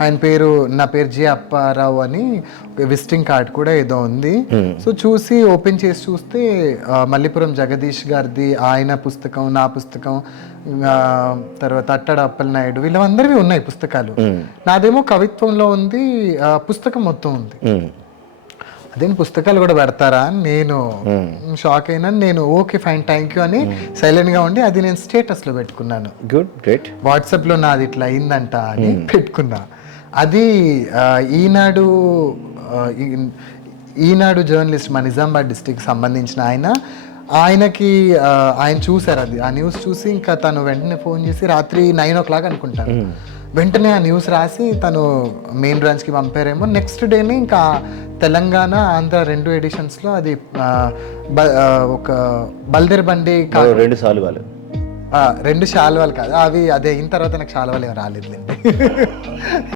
ఆయన పేరు నా పేరు జి అప్పారావు అని విజిటింగ్ కార్డ్ కూడా ఏదో ఉంది. సో చూసి ఓపెన్ చేసి చూస్తే మల్లిపురం జగదీష్ గారిది ఆయన పుస్తకం నా పుస్తకం తర్వాత అట్టడ అప్పలనాయుడు వీళ్ళందరివి ఉన్నాయి పుస్తకాలు. నాదేమో కవిత్వంలో ఉంది పుస్తకం మొత్తం ఉంది. మ్మ్. అదేం పుస్తకాలు కూడా పెడతారా నేను షాక్ అయినా నేను ఓకే ఫైన్ థ్యాంక్ యూ అని సైలెంట్గా ఉండి అది నేను స్టేటస్లో పెట్టుకున్నాను. గుడ్ గ్రేట్ వాట్సాప్లో నాది ఇట్లా అయిందంట అని పెట్టుకున్నా. అది ఈనాడు ఈనాడు జర్నలిస్ట్ మా నిజామాబాద్ డిస్టిక్ సంబంధించిన ఆయన ఆయనకి ఆయన చూసారు అది. ఆ న్యూస్ చూసి ఇంకా తను వెంటనే ఫోన్ చేసి రాత్రి నైన్ ఓ క్లాక్ అనుకుంటాను వెంటనే ఆ న్యూస్ రాసి తను మెయిన్ బ్రాంచ్కి పంపారేమో. నెక్స్ట్ డేనే ఇంకా తెలంగాణ ఆంధ్ర రెండు ఎడిషన్స్లో అది ఒక బల్దేర్ బండి రెండు సార్లు వాళ్ళు రెండు శాలువాలు కాదు. అవి అదే అయిన తర్వాత నాకు శాలువాలు ఏం రాలేదులేండి.